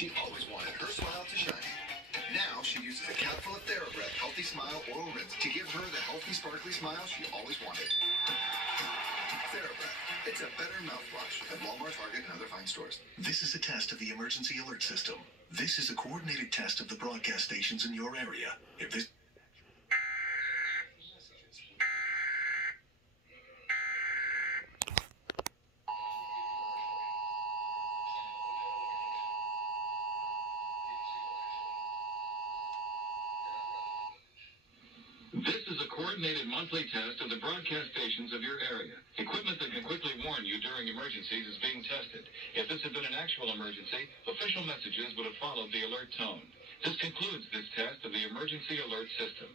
She always wanted her smile to shine. Now she uses a capful of TheraBreath Healthy Smile Oral Rinse to give her the healthy, sparkly smile she always wanted. TheraBreath. It's a better mouthwash at Walmart, Target, and other fine stores. This is a test of the emergency alert system. This is a coordinated test of the broadcast stations in your area. If this... This is a coordinated monthly test of the broadcast stations of your area. Equipment that can quickly warn you during emergencies is being tested. If this had been an actual emergency, official messages would have followed the alert tone. This concludes this test of the emergency alert system.